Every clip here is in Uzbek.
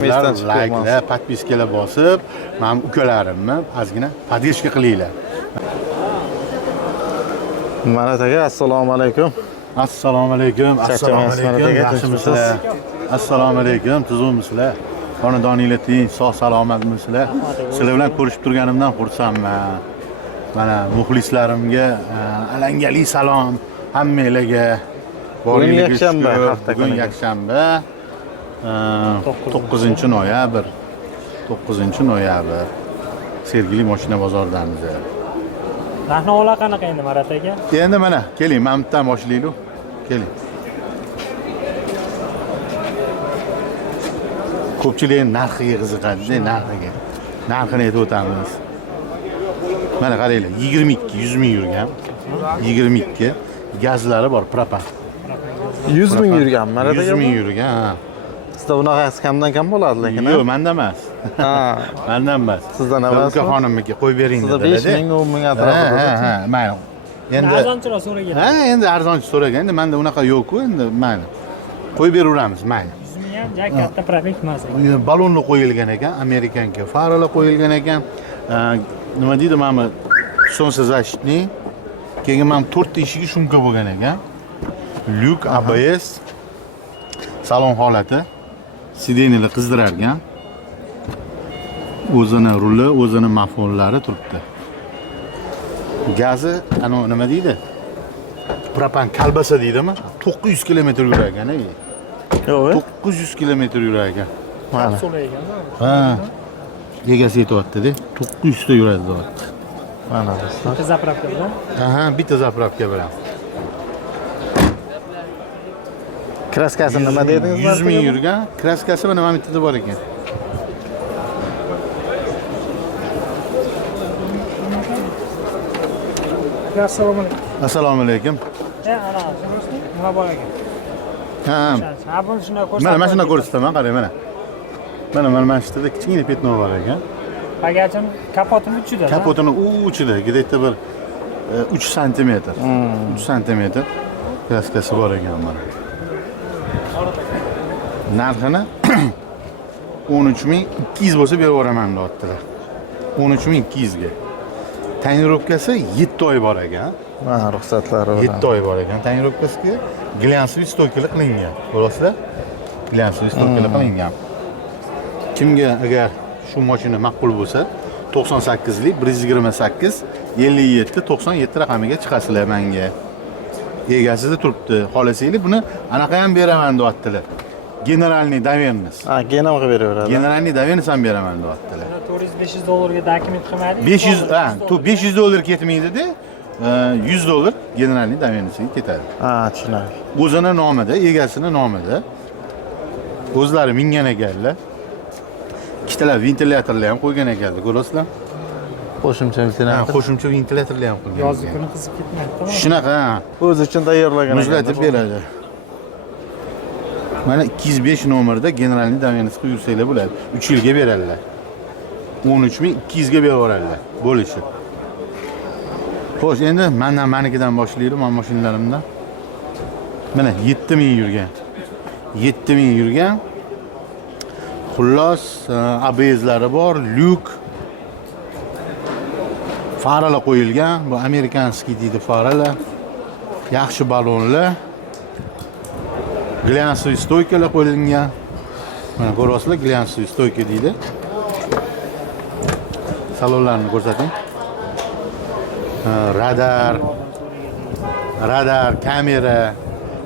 Like'lar, podpiskalar bosib, men ukalarimni ozgina podдержка qilinglar. Marat aka, assalomu alaykum. Assalomu alaykum. Assalomu alaykum. Yaxshimisizlar? Assalomu alaykum. Tuzukmisizlar? Xonadoninglar tinch, sog' salomatmisizlar? Sizlar bilan ko'rishib turganimdan xursandman. Mana muxlislarimga alangali salom hammanglarga. Bugun yakshanba, hafta kuni yakshanba. 9-noyabr. 9-noyabr. Sergili mashina bozoridamiz. Narx-navolar qanaqa endi Marat aka? Endi mana keling, men bitta boshlaylik. Keling. Ko'pchilik narxiga qiziqadi, narxiga. Narxini aytib o'tamiz. Mana qaranglar, 22, 100 ming yurgan. 22 gazlari bor, propan. 100 ming yurgan, Marat aka. 100 ming yurgan, ha. Sizda bunaqasi kamdan kam bo'ladi lekin. Yo'q, menda emas. Ha, mendan emas. Sizdan emas. Uka xonimniki qo'yib bering dedi. Sizda 5 ming, 10 ming atrofida. Ha, mayli. Endi arzonchiroq so'ragan. Ha, endi arzonchi so'ragan. Endi menda unaqa yo'q-ku, endi mayli. Qo'yib beraveramiz, mayli. 100 ming ham ja katta probek emas. Balonli qo'yilgan ekan, Amerikanka. Faralar qo'yilgan ekan. Nima deydi, mana солнцезащитный. Keyin ham 4 ta eshigi shumka bo'lgan ekan. Lyuk ABS. Salon holati. Sideniyalar qizdirargan. O'zini ruli, o'zini mafonlari turibdi. Gazi, ana nima deydi? Propan kalbasa deydimi? 900 kilometr yurar ekan, Yo'q, 900 kilometr yurar ekan. mana. So'ragan. Ha. Egasi aytayapti-da, 900 ta yuradi deyapti. Mana do'stlar. Bitta zapravka bilan. Aha, bitta zapravka bilan. Kraskasi nima dedingiz? 100 ming yurgan, kraskasi mana bu yerda bor ekan. Assalomu alaykum. Assalomu alaykum. Ana, nima bor ekan? Ha. Ha, buni shunday ko'rsatib. Mana mashina ko'rsataman, qarang mana. Mana shu yerda kichkina petno bor ekan. Bagajim kapotini uchida. Kapotini uchida, gidayda bir 3 sm. 3 sm kraskasi bor ekan mana. Narxini 13200 bo'lsa berib yuboraman deyaptilar. 13200 ga. Tonirovkasi 7 oy bor ekan. Mana ruxsatlari bilan. 7 oy bor ekan. Tonirovkasiga glyansiy stoykalar qilingan. Ko'rasizlar? Glyansiy stoykalar qilingan. Kimga agar shu mashina ma'qul bo'lsa, 98 lik 128 57 97 raqamiga chiqasizlar menga. Egasida turibdi. Xohlasanglar buni anaqa ham beraman deyaptilar. Generalniy doверенность. Ha, genam qilib beraveradi. Generalniy doверенность ham beraman deyaptilar. 400-500 dollarga dokument qilmaydi. 500, ha, 500 dollar ketmaydi-da. 100 dollar generalniy doверенностьga ketadi. Ha, tushunarli. O'zini nomida, egasini nomida. O'zlari mingan ekanlar. Ikkitalar ventilyatorlar ham qo'ygan ekanlar, ko'rasizlar? Qo'shimcha ventilyator. Ha, qo'shimcha ventilyatorlar ham qo'ygan. Yozgi kuni qizib ketmaydi. Shunaqa, O'zi uchun tayyorlagan. muzlatib beradi. Mana 205 nomerda generalniy doверенностьga yursanglar bo'ladi. 3 yilga beradilar. 13200 ga berib yuboradilar. Bo'lishib. Xo'sh, endi manikidan boshlaylik, men mashinalarimdan. Mana 7000 yurgan. 7000 yurgan. Xullas, ABS'lari bor, lyuk. Faralar qo'yilgan. Bu amerikanskiy deydi faralar. Yaxshi balonlar. Glyansiy stoykalar qo'yilgan. Mana ko'rasizlar, glyansiy stoyka deydi. Salonlarni ko'rsating. Radar, kamera,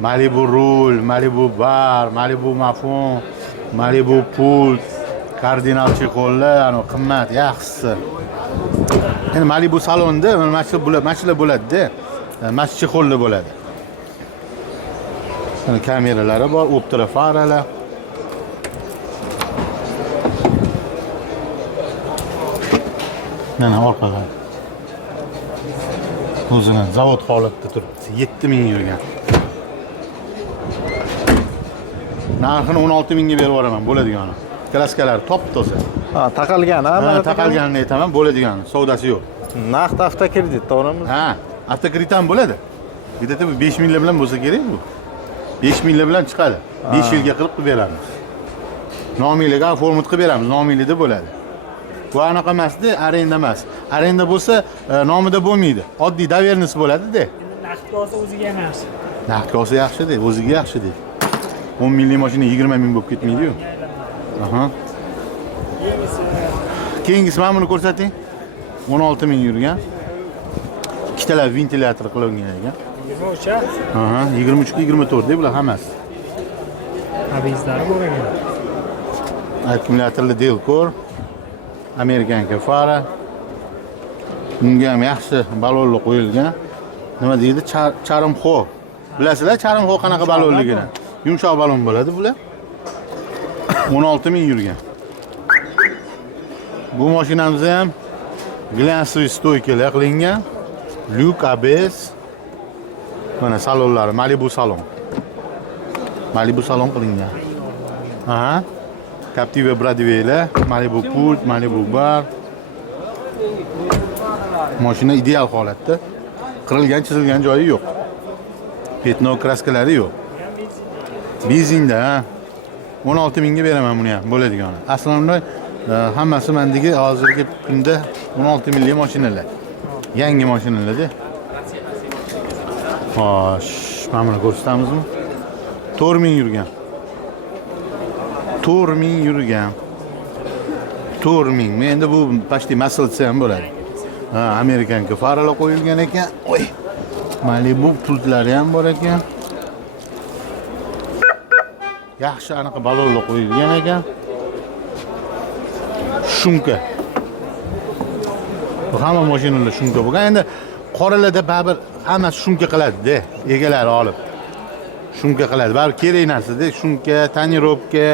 Malibu rul, Malibu bar, Malibu mafon, Malibu pult, kardinal chexollar, ana qimmat, yaxshisi. Endi Malibu salonda mashina bo'ladi-da. Mashina chexollar bo'ladi. Mana kameralari bor, optira faralar. Mana orqaga. O'zini zavod holatda turibdi. 7000 yurgan. Narxini 16000 ga berib yuboraman, bo'ladigani. Kraskalar top-toza. Ha, taqalgan-a? Ha, taqalganini aytaman, bo'ladigani, savdosi yo'q. Naqd avtokredit, to'g'rimi? Ha, avtokredit ham bo'ladi. Bitta bu 5 minglar bilan bo'lsa kerak bu. 5 minglar bilan chiqadi. 5 yilga qilib beramiz. Nomiyliga format qilib beramiz, nomiylikda bo'ladi. Bu anaqa emasda, arenda emas. Arenda bo'lsa, nomida bo'lmaydi. Oddiy doverniz bo'ladi-da. Naqdga olsa o'ziga ham yaxshi. Naqdga olsa yaxshi-da, o'ziga yaxshi-da. 10 minglik mashina 20 ming bo'lib ketmaydi-yu. Aha. Keyingisi mana buni ko'rsating. 16 ming yurgan. Ikkitalar ventilyator qilingan ekan. 23 Aha, 23 ga 24 da bular hammasi. abizlari bor ekan. Akkumulyatorli Delcor, Amerikan Fara. Bunga ham yaxshi balonlar qo'yilgan. Nima deydi? Charimxo. Bilasizlar, charimxo qanaqa balonligini? Yumshoq balon bo'ladi bular. 16 ming yurgan. Bu mashinamiz ham glansiy stoykalar qilingan. Lyuk ABS. Mana salonlari Malibu salon. Malibu salon qilingan. Aha. Captiva Bradway'lar, Malibu pult, Malibu bar. Mashina ideal holatda. Qirilgan, chizilgan joyi yo'q. Petno kraskalari yo'q. Benzinda 16 mingga beraman buni ham, bo'ladigani. Aslida hammasi mendagi hozirgi kunda 16 minglik mashinalar. Yangi mashinalar-da. Xo'sh, mana buni ko'rsatamizmi? 4 ming yurgan. 4 ming yurgan. 4 ming. Endi bu pashti masalasi ham bo'ladi. Ha, Amerikan faralar qo'yilgan ekan. Oy. Malibu pultlari ham bor ekan. Yaxshi anaqa balonlar qo'yilgan ekan. Shumka. Bu hamma mashinalar shumka bo'lgan. Endi qoralarda baribir hammasi shumka qiladi-da, egalari olib. Shumka qiladi. Baribir kerak narsa-da, shumka, tonirovka,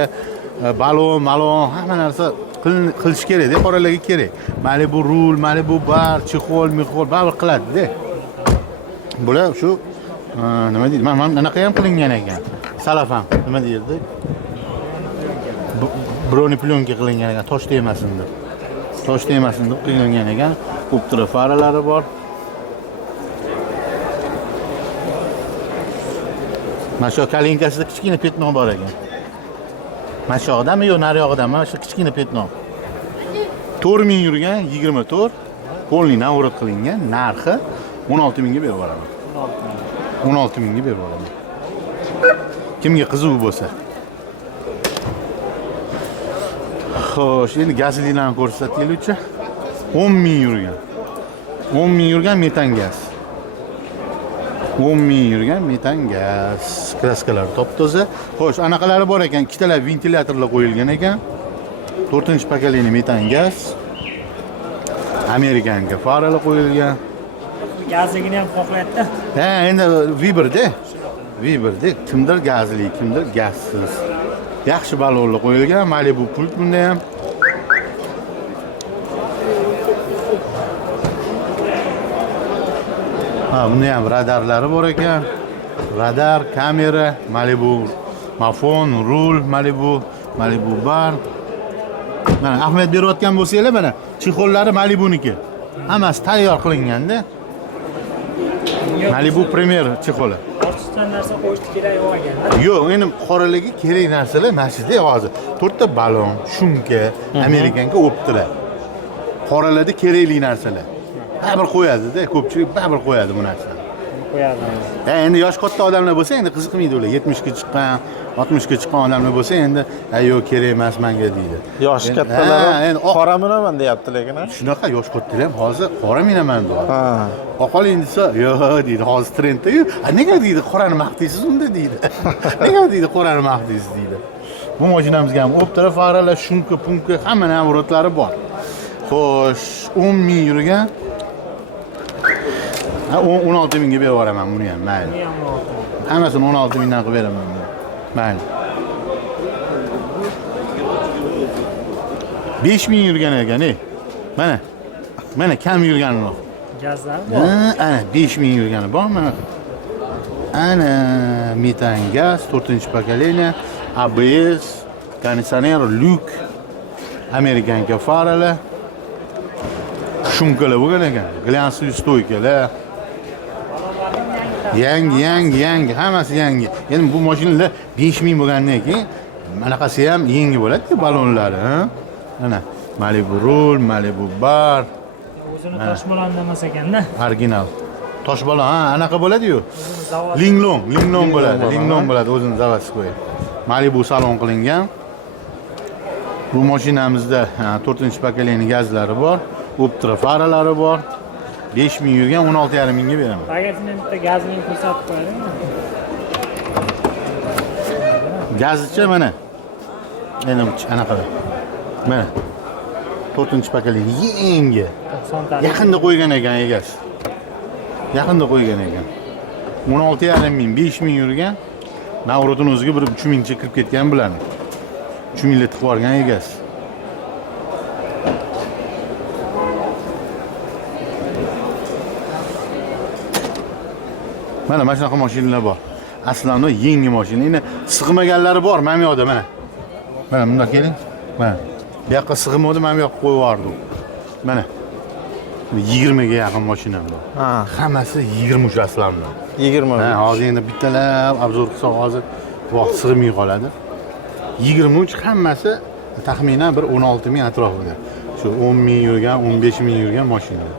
balon, hamma narsa qilish kerak-da, qoralarga kerak. Malibu rul, Malibu bar, chexol, mexol baribir qiladi-da. Bular shu nima deydi? Mana anaqa ham qilingan ekan. Salafan, nima deydi? Broni plyonka qilingan ekan, tosh tegmasin deb. Tosh tegmasin deb qilingan ekan. Optra faralari bor. Mana shu kalinkasida kichkina petno bor ekan. Mana shu yoqdami yo nari yoqdami? Mana shu kichkina petno. 4 ming yurgan, 24. Polni navrat qilingan, narxi 16 mingga berib yuboraman. 16 mingga berib yuboraman. Kimga qiziq bo'lsa. Xo'sh, endi gazlinani ko'rsataylik-chi. 10 ming yurgan. 10 ming yurgan metan gaz. 10 ming yurgan metan gaz. Kraskalar top-toza. Xo'sh, anaqalari bor ekan, ikkitalar ventilyatorlar qo'yilgan ekan. 4-pokoleniya metan gaz. Amerikanga faralar qo'yilgan. Gazligini ham xohlayapti. Ha, endi Viberda. Viberda kimdir gazli, kimdir gazsiz. Yaxshi balonlar qo'yilgan, Malibu pult bunda ham. Ha, bunda ham radarlari bor ekan. Radar, kamera, Malibu mafon, rul, Malibu bar. Mana Ahmet berayotgan bo'lsanglar, mana chexollari Malibuniki. Hammasi tayyor qilingan-da. Malibu Premier chexoli. Ortiqcha narsa qo'yishni kerak bo'lmagan. Yo'q, endi qoralarga kerak narsalar mashida hozir. 4 ta balon, shumka, Amerikanga o'ptilar. Qoralarda kerakli narsalar. Baribir qo'yadi-da, ko'pchilik baribir qo'yadi bu narsani. Qo'yadi. Ha, endi yosh katta odamlar bo'lsa, endi qiziqmaydi ular. 70 ga chiqqan, 60 ga chiqqan odamlar bo'lsa, endi "Ayyo, kerak emas menga" deydi. Yosh kattalar qora minaman deyapti lekin. Shunaqa yosh kattalar ham hozir qora minaman deydi. Ha. Oqoling desa, "Yo'q" deydi, hozir trendda-yu. "Nega" deydi, "Qorani maqtaysiz unda" deydi. "Nega" deydi, "Qorani maqtaysiz" deydi. Bu mashinamizga ham optra faralar, shunka, punka, hamma navratlari bor. Xo'sh, 10 ming yurgan. Ha, 16 mingga berib yuboraman buni ham, mayli. Hammasini 16 mingdan qilib beraman. Mayli. 5 ming yurgan ekan, Mana. Mana kam yurgani bor. Gazlar bor. Ha, ana 5 ming yurgani bor mana. Ana metan gaz, 4-pokoleniya, ABS, konditsioner, lyuk, Amerikanka faralar, shumkalar bo'lgan ekan, glansiy stoykalar. Yangi, hammasi yangi. Endi bu mashinalar 5 ming bo'lgandan keyin Manaqasi ham yangi bo'ladi-ku balonlari, ha? Mana Malibu Rul, Malibu Bar, O'zini toshmalon emas ekanda. original. Tosh balon, ha, anaqa bo'ladi-yu. O'zini zavod. Linglong bo'ladi, Linglong bo'ladi, o'zini zavodskoy. Malibu salon qilingan. Bu mashinamizda 4-pokoleniya gazlari bor, optra faralari bor. 5000 yurgan 16,5 mingga beraman. Bagajini bitta gazini ko'rsatib qo'yadimi? Gazicha mana. Endi anaqa. Mana 4-pokoleniya yangi. 90 ta. Yaqinda qo'ygan ekan egasi. Yaqinda qo'ygan ekan. 16,5 ming, 5000 yurgan. Navrotning o'ziga bir 3 mingcha kirib ketgan bularni. 3 mingga tiqib yuborgan egasi. Mana shunaqa mashinalar bor. Aslında yangi mashina. Endi sig'maganlari bor, mana bu yoqda mana. Mana bundoq keling. Mana. Bu yoqqa sig'madi, mana bu yoqqa qo'yib yubordim. Mana. 20 ga yaqin mashinam bor. Ha, Hammasi 20 uch aslanlar. 20. Ha, hozir endi bittalab obzor qilsak hozir vaqt sig'may qoladi. 23 hammasi taxminan bir 16 ming atrofida. Shu 10 ming yurgan, 15 ming yurgan mashinalar.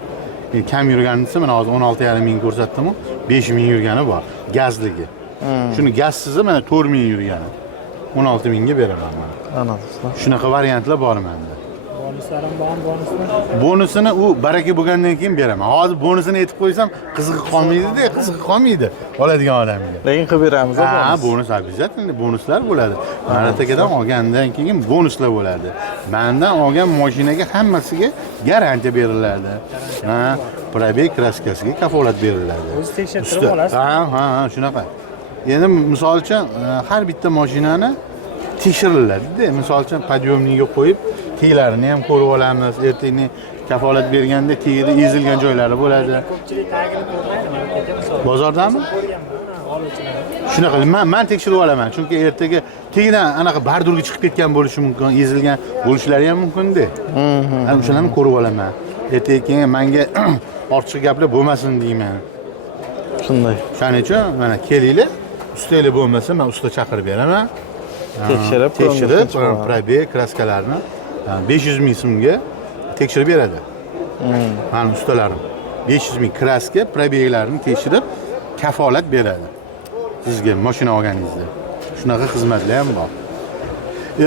Kam yurgani desa, mana hozir 16,5 ming ko'rsatdim-ku, 5 ming yurgani bor. Gazligi. Shuni gazsiz mana 4 ming yurgani. 16 mingga beraman mana. Anaqasi. Shunaqa variantlar bor menda. Bonuslarim bor, bonuslar. Bonusini u baraka bo'lgandan keyin beraman. Hozir bonusini aytib qo'ysam qiziqib qolmaydi-da, qiziqib qolmaydi oladigan odamga. Lekin qilib beramiz Ha, bonus обязательно bonuslar bo'ladi. Maratadan olgandan keyin bonuslar bo'ladi. Mendan olgan mashinaga hammasiga garantiya beriladi. Ha, probeg kraskasiga kafolat beriladi. O'zi tekshirtirib olasiz. Ha, shunaqa. Endi misol uchun har bitta mashinani tekshiriladi-da. Misol uchun podyomniga qo'yib, teklarini ham ko'rib olamiz. Ertaga kafolat berganda tegida ezilgan joylari bo'ladi. Ko'pchilik tagini ko'rmaydi. Bozordami? Ko'rganman, oluvchilar. Shunaqa men tekshirib olaman. Chunki ertaga tegidan anaqa bardurga chiqib ketgan bo'lishi mumkin, ezilgan bo'lishlari ham mumkin-da. Ana o'shalarni ko'rib olaman. Ertaga keyin menga ortiqcha gaplar bo'lmasin deyman. Shunday. Shuning uchun mana kelinglar. Ustalar bo'lmasa, men usta chaqirib beraman. Tekshirib, probeg kraskalarni 500 ming so'mga tekshirib beradi. Mana ustalarim 500 ming kraska probeglarni tekshirib kafolat beradi. Sizga mashina olganingizda. Shunaqa xizmatlar ham bor.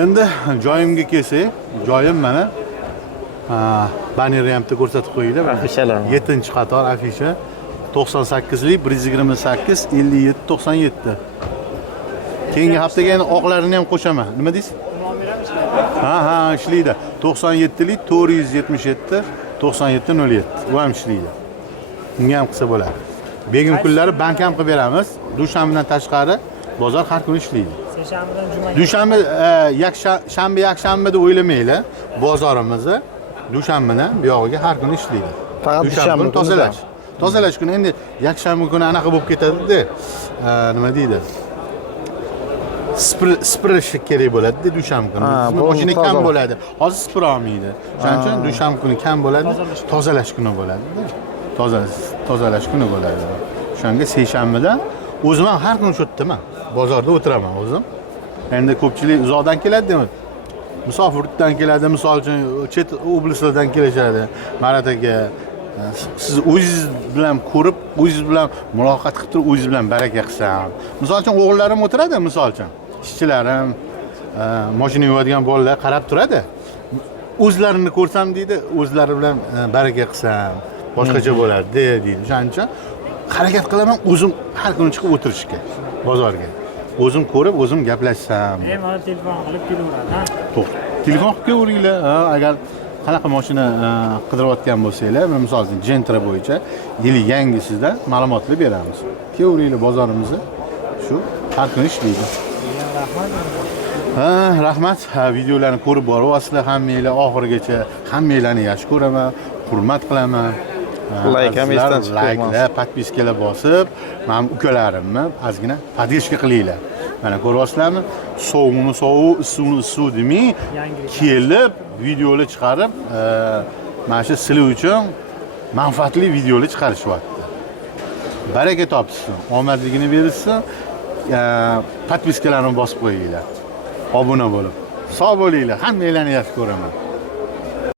Endi joyimga kelsak, joyim mana bannerni ham ko'rsatib qo'yinglar. Afishalar. 7-qator afisha 98lik 128 57 97. Keyingi haftaga endi oqlarini ham qo'shaman. Nima deysiz? Ha, ishlaydi. 97lik 477 9707. Bu ham ishlaydi. Bunga ham qilsa bo'ladi. Begim kunlari bank ham qilib beramiz. Dushanbadan tashqari bozor har kuni ishlaydi. Seshanbadan jumaga. Dushanba, yakshanba deb o'ylamanglar. Bozorimizni dushanbadan bu yog'iga har kuni ishlaydi. Faqat dushanba kuni tozalash. Tozalash kuni endi yakshanba kuni anaqa bo'lib ketadi-da. Nima deydi? Spirish kerak bo'ladi-da dushanba kuni. Mashina kam bo'ladi. Hozir spira olmaydi. Shuning uchun dushanba kuni kam bo'ladi, tozalash kuni bo'ladi-da. Tozalash kuni bo'ladi. O'shanga seshanbada o'zim ham har kuni shu yerdaman. Bozorda o'tiraman o'zim. Endi ko'pchilik uzoqdan keladi-da. Musofirlikdan keladi, misol uchun chet oblastlardan kelishadi. Marataga siz o'zingiz bilan ko'rib, o'zingiz bilan muloqot qilib turib, o'zingiz bilan baraka qilsam. Misol uchun o'g'illarim o'tiradi, misol uchun. Ishchilarim, mashina yuvadigan bolalar qarab turadi. O'zlarini ko'rsam deydi, o'zlari bilan baraka qilsam, boshqacha bo'ladi deydi. Shuning uchun harakat qilaman o'zim har kuni chiqib o'tirishga, bozorga. O'zim ko'rib, o'zim gaplashsam. Mana telefon qilib kelaveradi, ha. To'g'ri. Telefon qilib kelaveringlar. Agar qanaqa mashina qidirayotgan bo'lsanglar, misol uchun Gentra bo'yicha yili yangisida ma'lumotlar beramiz. Kelaveringlar bozorimizda. Shu har kuni ishlaydi. Rahmat. Videolarni ko'rib boryapsizlar hammanglar oxirigacha. Hammanglarni yaxshi ko'raman, hurmat qilaman. Like ham esdan chiqmaydi. Likelar, podpiskalar bosib, men ukalarimni ozgina podpishka qilinglar. Mana ko'ryapsizlarmi? Sovuqni sovuq, issuvni issiq demay, kelib videolar chiqarib, mana shu sizlar uchun manfaatli videolar chiqarishyapti. Baraka topsin, omadligini bersin. Podpiskalarni bosib qo'yinglar. obuna bo'lib. Sog' bo'linglar, hammanglarni yaxshi ko'raman.